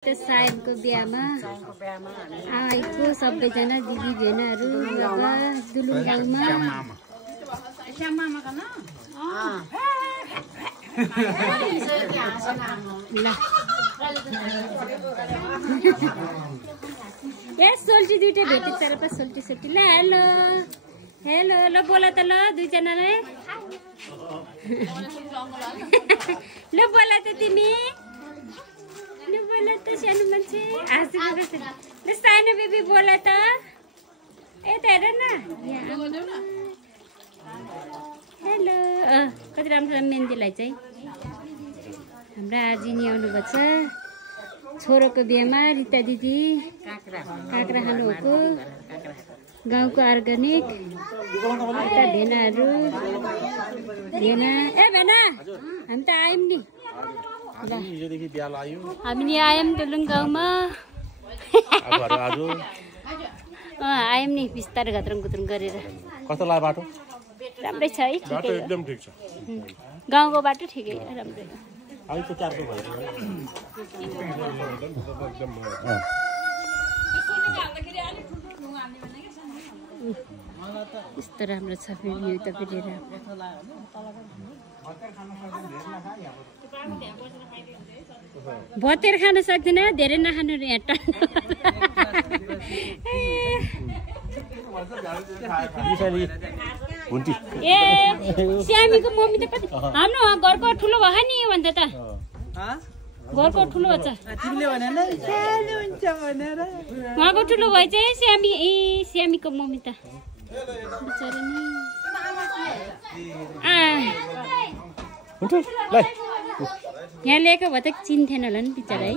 सायमको बिहामा आएको सबैजना दिदी भेनाहरू दुलुङ गाउँमा सोल्टी दुइटा भेटे तर सोल्टी सोल्टी ल हेलो हेलो ल बोला त ल दुईजनाले ल बोला त तिमी बोला त सानो मान्छे हाँसिरहेको सानो बेबी बोला त यता हेर न हेलो कति राम्रो मेहन्दीलाई चाहिँ हाम्रो आजी नि आउनुभएको छ छोरोको बिहामा रिता दिदी काँक्रा खानुभएको गाउँको अर्ग्यानिक यता भेनाहरू भेना ए भेना हामी त आयौँ नि हामी नि आयौँ दुलुङ गाउँमा आयौँ नि बिस्तारै घत्रङ गुत्रङ गरेर कस्तो लाग्यो बाटो राम्रै छ है बाटो एकदम ठिक छ गाउँको बाटो ठिकै राम्रै आइको चारको भयो यस्तो राम्रो छ फेरि यो त फेरि भतेर खान सक्दैन धेरै नखानु यहाँ ए स्यामीको मम्मी त कति हाम्रो घरको ठुलो भयो नि भन्दा त घरको ठुलो छ उहाँको ठुलो भयो चाहिँ स्यामी ए स्यामीको मम्मी त यहाँ ल्याएको भए त चिन्थेन होला नि बिचरा है।